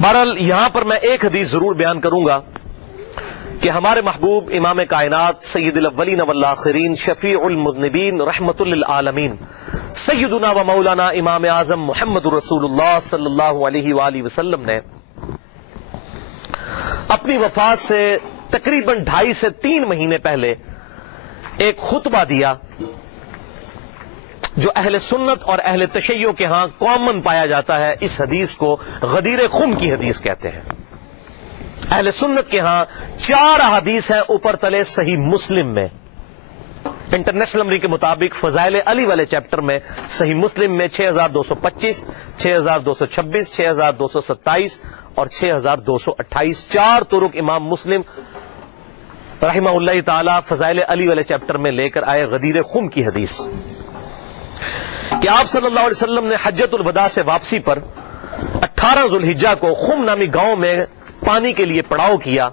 بہرحال یہاں پر میں ایک حدیث ضرور بیان کروں گا کہ ہمارے محبوب امام کائنات سید الاولین والآخرین شفیع المذنبین رحمت للعالمین سیدنا و مولانا امام اعظم محمد رسول اللہ صلی اللہ علیہ وآلہ وسلم نے اپنی وفات سے تقریباً 2.5 سے 3 مہینے پہلے ایک خطبہ دیا جو اہل سنت اور اہل تشیع کے ہاں کامن پایا جاتا ہے. اس حدیث کو غدیر خم کی حدیث کہتے ہیں. اہل سنت کے ہاں 4 احادیث ہیں اوپر تلے صحیح مسلم میں. انٹرنیشنل نمبر کے مطابق فضائل علی والے چیپٹر میں صحیح مسلم میں 6225 6226 6227 اور 6228 4 طرق امام مسلم رحمہ اللہ تعالی فضائل علی والے چیپٹر میں لے کر آئے. غدیر خم کی حدیث کہ آپ صلی اللہ علیہ وسلم نے حجۃ الوداع سے واپسی پر 18 ذوالحجہ کو خم نامی گاؤں میں پانی کے لیے پڑاؤ کیا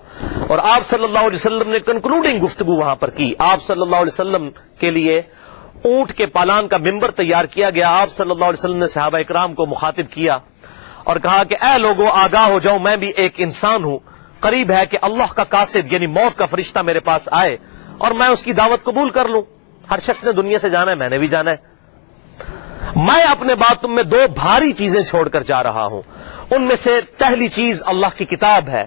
اور آپ صلی اللہ علیہ وسلم نے کنکلوڈنگ گفتگو وہاں پر کی. آپ صلی اللہ علیہ وسلم کے لیے اونٹ کے پالان کا ممبر تیار کیا گیا. آپ صلی اللہ علیہ وسلم نے صحابہ اکرام کو مخاطب کیا اور کہا کہ اے لوگوں آگاہ ہو جاؤ، میں بھی ایک انسان ہوں. قریب ہے کہ اللہ کا قاصد یعنی موت کا فرشتہ میرے پاس آئے اور میں اس کی دعوت قبول کر لوں. ہر شخص نے دنیا سے جانا ہے، میں نے بھی جانا ہے. میں اپنے بعد تم میں 2 بھاری چیزیں چھوڑ کر جا رہا ہوں. ان میں سے پہلی چیز اللہ کی کتاب ہے،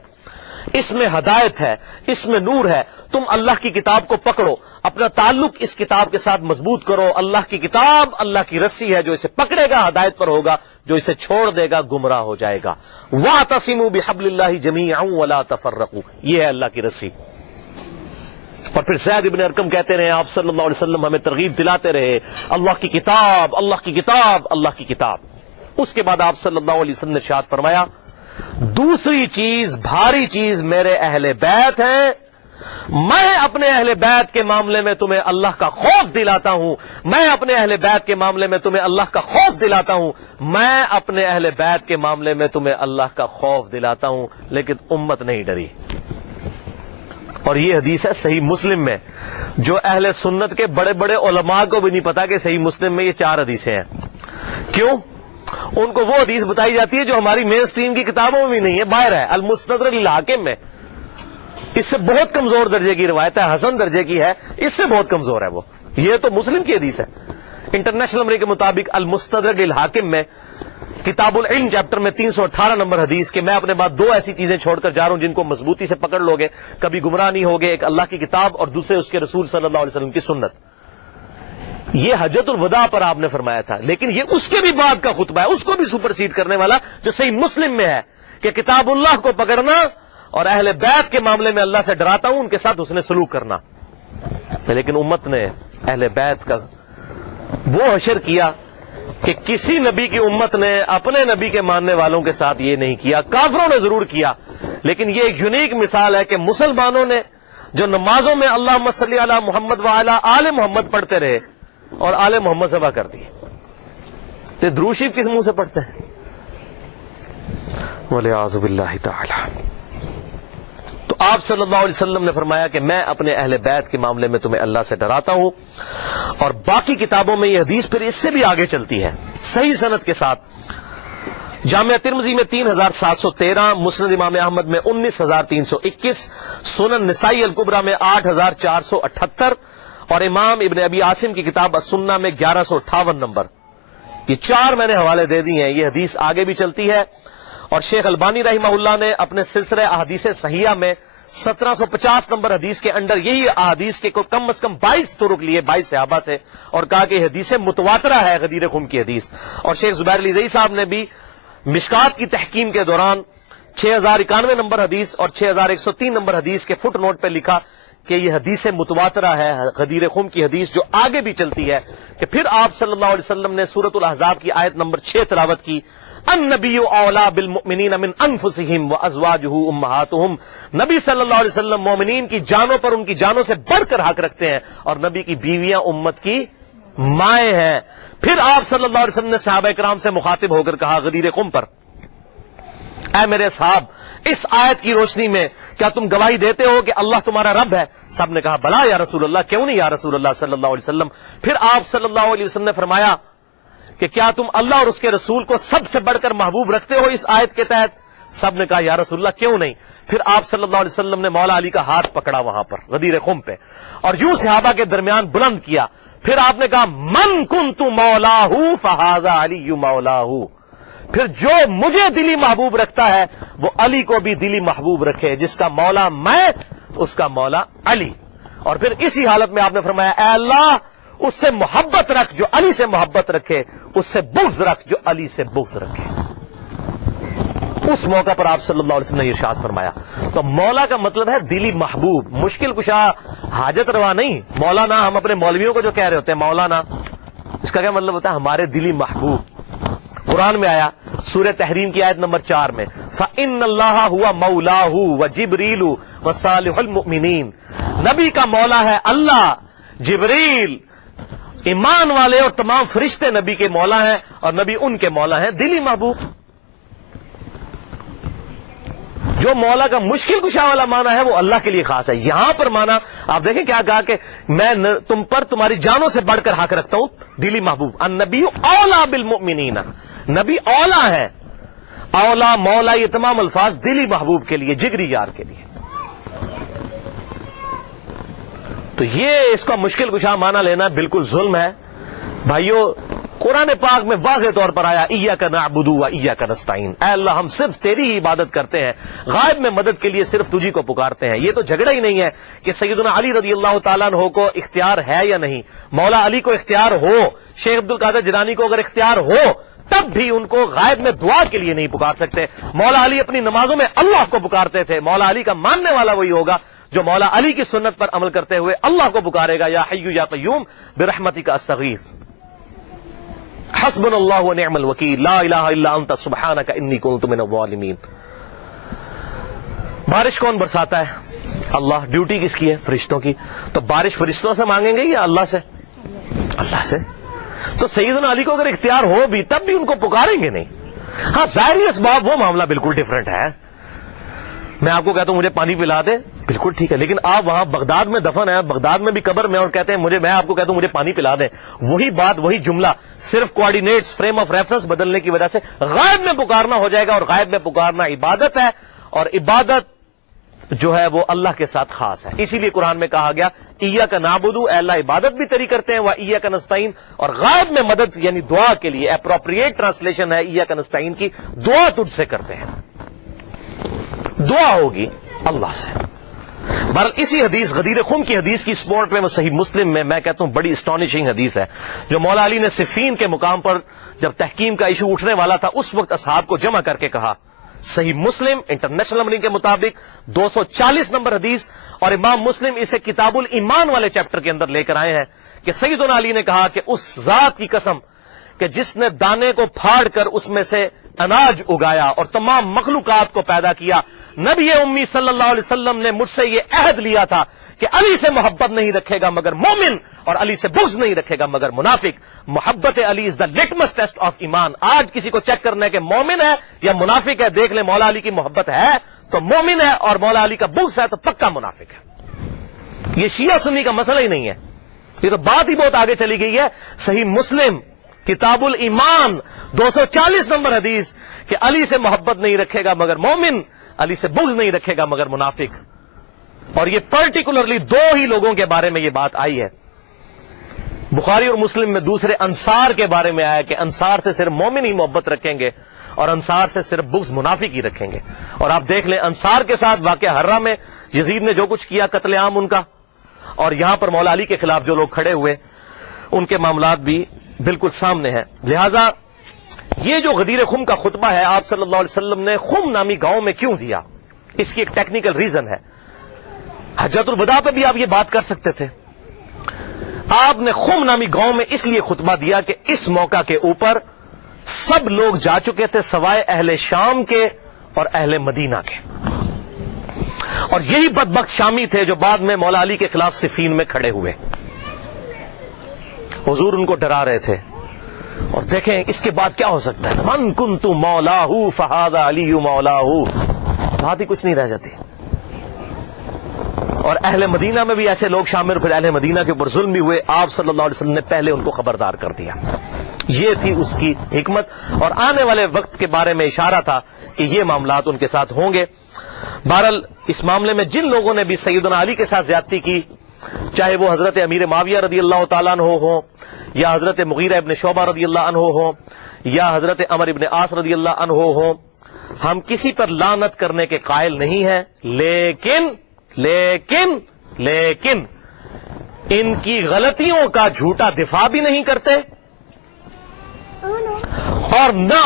اس میں ہدایت ہے، اس میں نور ہے. تم اللہ کی کتاب کو پکڑو، اپنا تعلق اس کتاب کے ساتھ مضبوط کرو. اللہ کی کتاب اللہ کی رسی ہے، جو اسے پکڑے گا ہدایت پر ہوگا، جو اسے چھوڑ دے گا گمراہ ہو جائے گا. وَاعْتَصِمُوا بِحَبْلِ اللَّهِ جَمِيعًا وَلَا تَفَرَّقُوا، یہ ہے اللہ کی رسی. اور پھر زید ابن ارقم کہتے رہے آپ صلی اللہ علیہ وسلم ہمیں ترغیب دلاتے رہے اللہ کی کتاب اللہ کی کتاب اللہ کی کتاب. اس کے بعد آپ صلی اللہ علیہ وسلم نے ارشاد فرمایا دوسری چیز بھاری چیز میرے اہل بیت ہیں. میں اپنے اہل بیت کے معاملے میں تمہیں اللہ کا خوف دلاتا ہوں. میں اپنے اہل بیت کے معاملے میں تمہیں اللہ کا خوف دلاتا ہوں. میں اپنے اہل بیت کے معاملے میں تمہیں اللہ کا خوف دلاتا ہوں. لیکن امت نہیں ڈری. اور یہ حدیث ہے صحیح مسلم میں، جو اہل سنت کے بڑے بڑے علماء کو بھی نہیں پتا کہ صحیح مسلم میں یہ 4 حدیثیں ہیں. کیوں؟ ان کو وہ حدیث بتائی جاتی ہے جو ہماری مین سٹریم کی کتابوں میں بھی نہیں ہے، باہر ہے المستدرک للحاکم میں. اس سے بہت کمزور درجے کی روایت ہے، حسن درجے کی ہے، اس سے بہت کمزور ہے وہ. یہ تو مسلم کی حدیث ہے. انٹرنیشنل نمبر کے مطابق المستدرک للحاکم میں کتاب العلم چیپٹر میں 318 نمبر حدیث کہ میں اپنے بعد 2 ایسی چیزیں چھوڑ کر جا رہا ہوں جن کو مضبوطی سے پکڑ لوگے کبھی گمراہ نہیں ہوگے. ایک اللہ کی کتاب اور دوسرے اس کے رسول صلی اللہ علیہ وسلم کی سنت. یہ حجۃ الوداع پر آپ نے فرمایا تھا، لیکن یہ اس کے بھی بعد کا خطبہ ہے، اس کو بھی سپرسیڈ کرنے والا جو صحیح مسلم میں ہے کہ کتاب اللہ کو پکڑنا اور اہل بیت کے معاملے میں اللہ سے ڈراتا ہوں، ان کے ساتھ حسن سلوک کرنا. لیکن امت نے اہل بیت کا وہ حشر کیا کہ کسی نبی کی امت نے اپنے نبی کے ماننے والوں کے ساتھ یہ نہیں کیا. کافروں نے ضرور کیا، لیکن یہ ایک یونیک مثال ہے کہ مسلمانوں نے جو نمازوں میں اللہم صلی علی محمد وعلی آل محمد پڑھتے رہے اور آل محمد ذبح کر دی. تو درود شریف کس منہ سے پڑھتے ہیں؟ والعیاذ باللہ تعالی. تو آپ صلی اللہ علیہ وسلم نے فرمایا کہ میں اپنے اہل بیت کے معاملے میں تمہیں اللہ سے ڈراتا ہوں. اور باقی کتابوں میں یہ حدیث پھر اس سے بھی آگے چلتی ہے صحیح سند کے ساتھ. جامعہ ترمذی میں 3713، مسند امام احمد میں 19321، سنن نسائی الکبریٰ میں 8478 اور امام ابن ابی عاصم کی کتاب السنہ میں 1158 نمبر. یہ 4 میں نے حوالے دے دی ہیں. یہ حدیث آگے بھی چلتی ہے اور شیخ البانی رحمہ اللہ نے اپنے سلسلہ احادیث صحیحہ میں 1750 نمبر حدیث کے اندر یہی احادیث کے کم از کم 22 طرق لیے 22 صحابہ سے اور کہا کہ حدیث متواترہ ہے غدیر خم کی حدیث. اور شیخ زبیر علی زئی صاحب نے بھی مشکات کی تحکیم کے دوران 6091 نمبر حدیث اور 6103 نمبر حدیث کے فٹ نوٹ پہ لکھا کہ یہ حدیث متواترہ ہے غدیر خم کی حدیث، جو آگے بھی چلتی ہے کہ پھر آپ صلی اللہ علیہ وسلم نے سورۃ الاحزاب کی آیت نمبر 6 تلاوت کی. النبی اولا بالمؤمنین من انفسہم وازواجہ امہاتہم. نبی صلی اللہ علیہ وسلم مومنین کی جانوں پر ان کی جانوں سے بڑھ کر حق رکھتے ہیں اور نبی کی بیویاں امت کی مائیں ہیں. پھر آپ صلی اللہ علیہ وسلم نے صحابہ کرام سے مخاطب ہو کر کہا غدیر خم پر، اے میرے صاحب اس آیت کی روشنی میں کیا تم گواہی دیتے ہو کہ اللہ تمہارا رب ہے؟ سب نے کہا بلا یا رسول اللہ، کیوں نہیں یا رسول اللہ صلی اللہ علیہ وسلم. پھر آپ صلی اللہ علیہ وسلم نے فرمایا کہ کیا تم اللہ اور اس کے رسول کو سب سے بڑھ کر محبوب رکھتے ہو اس آیت کے تحت؟ سب نے کہا یا رسول اللہ کیوں نہیں؟ پھر آپ صلی اللہ علیہ وسلم نے مولا علی کا ہاتھ پکڑا وہاں پر غدیر خم پہ اور یوں صحابہ کے درمیان بلند کیا. پھر آپ نے کہا من کنت مولاہ فہذا علی مولاہ. پھر جو مجھے دلی محبوب رکھتا ہے وہ علی کو بھی دلی محبوب رکھے. جس کا مولا میں اس کا مولا علی. اور پھر اسی حالت میں آپ نے فرمایا اے اللہ اس سے محبت رکھ جو علی سے محبت رکھے, اس سے بغض رکھ جو علی سے بغض رکھے. اس موقع پر آپ صلی اللہ علیہ وسلم نے ارشاد فرمایا. تو مولا کا مطلب ہے دلی محبوب, مشکل کشا, حاجت روا نہیں. مولانا ہم اپنے مولویوں کو جو کہہ رہے ہوتے ہیں مولانا, اس کا کیا مطلب ہوتا ہے؟ ہمارے دلی محبوب. قرآن میں آیا سورہ تحریم کی آیت نمبر 4 میں فَإِنَّ اللَّهَ هُوَ مَوْلَاهُ وَجِبْرِيلُ وَصَالِحُ الْمُؤْمِنِينَ. نبی کا مولا ہے اللہ, جبریل, ایمان والے اور تمام فرشتے نبی کے مولا ہیں, اور نبی ان کے مولا ہیں دلی محبوب. جو مولا کا مشکل کشا والا معنی ہے وہ اللہ کے لیے خاص ہے. یہاں پر معنی آپ دیکھیں کیا کہا کہ میں تم پر تمہاری جانوں سے بڑھ کر حق رکھتا ہوں, دلی محبوب. النبی اولا بالمؤمنین, نبی اولا ہے. اولا مولا یہ تمام الفاظ دلی محبوب کے لیے, جگری یار کے لیے. تو یہ اس کا مشکل کشا معنی لینا بالکل ظلم ہے بھائیو. قرآن پاک میں واضح طور پر آیا ایاک نعبد و ایاک نستعین, اے اللہ ہم صرف تیری ہی عبادت کرتے ہیں, غائب میں مدد کے لیے صرف تجھی کو پکارتے ہیں. یہ تو جھگڑا ہی نہیں ہے کہ سیدنا علی رضی اللہ تعالیٰ عنہ کو اختیار ہے یا نہیں. مولا علی کو اختیار ہو, شیخ عبد القادر جیلانی کو اگر اختیار ہو تب بھی ان کو غائب میں دعا کے لیے نہیں پکار سکتے. مولا علی اپنی نمازوں میں اللہ کو پکارتے تھے. مولا علی کا ماننے والا وہی ہوگا جو مولا علی کی سنت پر عمل کرتے ہوئے اللہ کو پکارے گا, یا حی یا قیوم برحمتک استغیث, حسبنا اللہ ونعم الوکیل, لا الہ الا انت سبحانک انی کنت من الظالمین. بارش کون برساتا ہے؟ اللہ. ڈیوٹی کس کی ہے؟ فرشتوں کی. تو بارش فرشتوں سے مانگیں گے یا اللہ سے؟ اللہ سے. تو سیدنا علی کو اگر اختیار ہو بھی تب بھی ان کو پکاریں گے نہیں. ہاں ظاہری اسباب وہ معاملہ بالکل ڈیفرنٹ ہے. میں آپ کو کہتا ہوں مجھے پانی پلا دے, بالکل ٹھیک ہے, لیکن آپ وہاں بغداد میں دفن ہیں, بغداد میں بھی قبر میں, اور کہتے ہیں میں آپ کو کہتا ہوں مجھے پانی پلا دیں. وہی بات وہی جملہ صرف کوآرڈینیٹس فریم آف ریفرنس بدلنے کی وجہ سے غائب میں پکارنا ہو جائے گا, اور غائب میں پکارنا عبادت ہے, اور عبادت جو ہے وہ اللہ کے ساتھ خاص ہے. اسی لیے قرآن میں کہا گیا ایاک نعبد, اے اللہ عبادت بھی تیری کرتے ہیں, و ایاک نستعین, اور غائب میں مدد یعنی دعا کے لیے اپروپریٹ ٹرانسلیشن ہے ایاک نستعین کی, دعا تجھ سے کرتے ہیں. دعا ہوگی اللہ سے. بہرحال اسی حدیث غدیر خم کی حدیث کی سپورٹ میں وہ صحیح مسلم میں کہتا ہوں بڑی اسٹانشنگ حدیث ہے, جو مولا علی نے صفین کے مقام پر جب تحکیم کا ایشو اٹھنے والا تھا اس وقت اصحاب کو جمع کر کے کہا. صحیح مسلم انٹرنیشنل نمبرنگ کے مطابق 240 نمبر حدیث, اور امام مسلم اسے کتاب الایمان والے چیپٹر کے اندر لے کر آئے ہیں کہ سیدنا علی نے کہا کہ اس ذات کی قسم کہ جس نے دانے کو پھاڑ کر اس میں سے اناج اگایا اور تمام مخلوقات کو پیدا کیا, نبی امی صلی اللہ علیہ وسلم نے مجھ سے یہ عہد لیا تھا کہ علی سے محبت نہیں رکھے گا مگر مومن, اور علی سے بغض نہیں رکھے گا مگر منافق. محبت علی از دا لٹمس ٹیسٹ آف ایمان. آج کسی کو چیک کرنا ہے کہ مومن ہے یا منافق ہے, دیکھ لیں مولا علی کی محبت ہے تو مومن ہے, اور مولا علی کا بغض ہے تو پکا منافق ہے. یہ شیعہ سنی کا مسئلہ ہی نہیں ہے, یہ تو بات ہی بہت آگے چلی گئی ہے. صحیح مسلم کتاب الایمان 240 نمبر حدیث کہ علی سے محبت نہیں رکھے گا مگر مومن, علی سے بغض نہیں رکھے گا مگر منافق. اور یہ پرٹیکولرلی دو ہی لوگوں کے بارے میں یہ بات آئی ہے. بخاری اور مسلم میں دوسرے انصار کے بارے میں آیا کہ انصار سے صرف مومن ہی محبت رکھیں گے اور انصار سے صرف بغض منافق ہی رکھیں گے. اور آپ دیکھ لیں انصار کے ساتھ واقعہ ہرہ میں یزید نے جو کچھ کیا, قتل عام ان کا, اور یہاں پر مولا علی کے خلاف جو لوگ کھڑے ہوئے ان کے معاملات بھی بالکل سامنے ہیں. لہذا یہ جو غدیر خم کا خطبہ ہے آپ صلی اللہ علیہ وسلم نے خم نامی گاؤں میں کیوں دیا, اس کی ایک ٹیکنیکل ریزن ہے. حجۃ الوداع پہ بھی آپ یہ بات کر سکتے تھے. آپ نے خم نامی گاؤں میں اس لیے خطبہ دیا کہ اس موقع کے اوپر سب لوگ جا چکے تھے سوائے اہل شام کے اور اہل مدینہ کے, اور یہی بدبخت شامی تھے جو بعد میں مولا علی کے خلاف صفین میں کھڑے ہوئے. حضور ان کو ڈرا رہے تھے, اور دیکھیں اس کے بعد کیا ہو سکتا ہے, من کنت مولاہ فہذا علی مولاہ, بات ہی کچھ نہیں رہ جاتی. اور اہل مدینہ میں بھی ایسے لوگ شامل, پھر اہل مدینہ کے اوپر ظلم بھی ہوئے, آپ صلی اللہ علیہ وسلم نے پہلے ان کو خبردار کر دیا. یہ تھی اس کی حکمت، اور آنے والے وقت کے بارے میں اشارہ تھا کہ یہ معاملات ان کے ساتھ ہوں گے۔ بہرحال اس معاملے میں جن لوگوں نے بھی سیدنا علی کے ساتھ زیادتی کی، چاہے وہ حضرت امیر معاویہ رضی اللہ تعالیٰ عنہ ہو، یا حضرت مغیرہ ابن شعبہ رضی اللہ عنہ ہو، یا حضرت عمر ابن عاص رضی اللہ عنہ ہو، ہم کسی پر لعنت کرنے کے قائل نہیں ہیں، لیکن ان کی غلطیوں کا جھوٹا دفاع بھی نہیں کرتے، اور نہ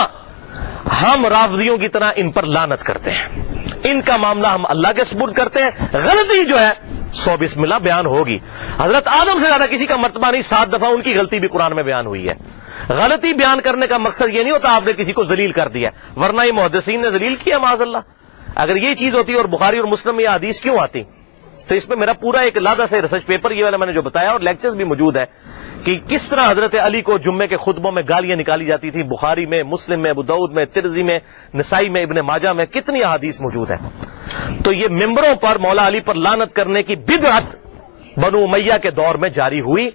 ہم رافضیوں کی طرح ان پر لعنت کرتے ہیں۔ ان کا معاملہ ہم اللہ کے سپرد کرتے ہیں، غلطی جو ہے 100 بسم اللہ بیان ہوگی۔ حضرت آدم سے زیادہ کسی کا مرتبہ نہیں، 7 دفعہ ان کی غلطی بھی قرآن میں بیان ہوئی ہے۔ غلطی بیان کرنے کا مقصد یہ نہیں ہوتا آپ نے کسی کو ذلیل کر دیا، ورنہ یہ محدثین نے ذلیل کیا معاذ اللہ۔ اگر یہ چیز ہوتی اور بخاری اور مسلم میں یہ حدیث کیوں آتی؟ تو اس میں میرا پورا ایک علیحدہ سے ریسرچ پیپر یہ والا میں نے جو بتایا، اور لیکچرز بھی موجود ہے کہ کس طرح حضرت علی کو جمعے کے خطبوں میں گالیاں نکالی جاتی تھی۔ بخاری میں، مسلم میں، ابو داؤد میں، ترمذی میں، نسائی میں، ابن ماجہ میں کتنی احادیث موجود ہے۔ تو یہ ممبروں پر مولا علی پر لعنت کرنے کی بدعت بنو امیہ کے دور میں جاری ہوئی،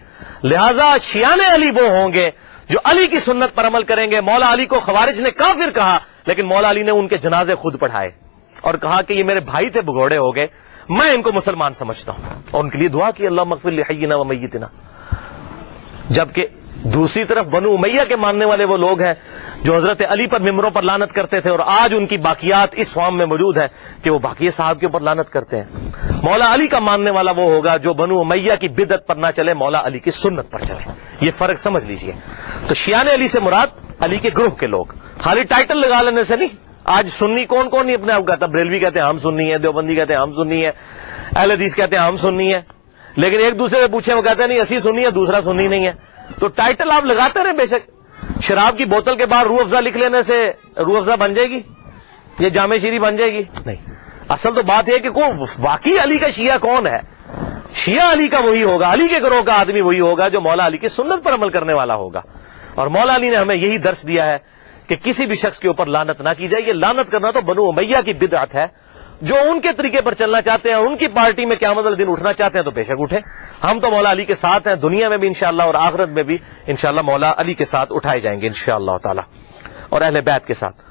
لہذا شیعان علی وہ ہوں گے جو علی کی سنت پر عمل کریں گے۔ مولا علی کو خوارج نے کافر کہا، لیکن مولا علی نے ان کے جنازے خود پڑھائے اور کہا کہ یہ میرے بھائی تھے، بگوڑے ہو گئے، میں ان کو مسلمان سمجھتا ہوں، اور ان کے لیے دعا کی اللہم اغفر لحینا و میتنا۔ جبکہ دوسری طرف بنو امیہ کے ماننے والے وہ لوگ ہیں جو حضرت علی پر ممبروں پر لعنت کرتے تھے، اور آج ان کی باقیات اس فارم میں موجود ہے کہ وہ باقی صاحب کے اوپر لعنت کرتے ہیں۔ مولا علی کا ماننے والا وہ ہوگا جو بنو امیہ کی بدعت پر نہ چلے، مولا علی کی سنت پر چلے۔ یہ فرق سمجھ لیجئے۔ تو شیعان علی سے مراد علی کے گروہ کے لوگ، خالی ٹائٹل لگا لینے سے نہیں۔ آج سنی کون کون نہیں اپنے آپ کہتا؟ بریلوی کہتے ہیں ہم سنی ہیں، دیوبندی کہتے ہیں ہم سنی ہیں، اہل حدیث کہتے ہیں ہم سنی ہیں، لیکن ایک دوسرے سے پوچھیں وہ کہتے ہیں نہیں اسی سنی ہے، دوسرا سنی نہیں ہے۔ تو ٹائٹل آپ لگاتے رہے، بے شک شراب کی بوتل کے بعد روح افزا لکھ لینے سے روح افزا بن جائے گی، یہ جامع شیری بن جائے گی؟ نہیں۔ اصل تو بات یہ کہ واقعی علی کا شیعہ کون ہے؟ شیعہ علی کا وہی ہوگا، علی کے گروہ کا آدمی وہی ہوگا جو مولا علی کی سنت پر عمل کرنے والا ہوگا۔ اور مولا علی نے ہمیں یہی درس دیا ہے کہ کسی بھی شخص کے اوپر لعنت نہ کی جائے۔ یہ لعنت کرنا تو بنو امیہ کی بدعت ہے، جو ان کے طریقے پر چلنا چاہتے ہیں، ان کی پارٹی میں قیامت والے دن اٹھنا چاہتے ہیں تو بے شک اٹھیں۔ ہم تو مولا علی کے ساتھ ہیں، دنیا میں بھی انشاءاللہ اور آخرت میں بھی انشاءاللہ مولا علی کے ساتھ اٹھائے جائیں گے انشاءاللہ تعالی، اور اہل بیت کے ساتھ۔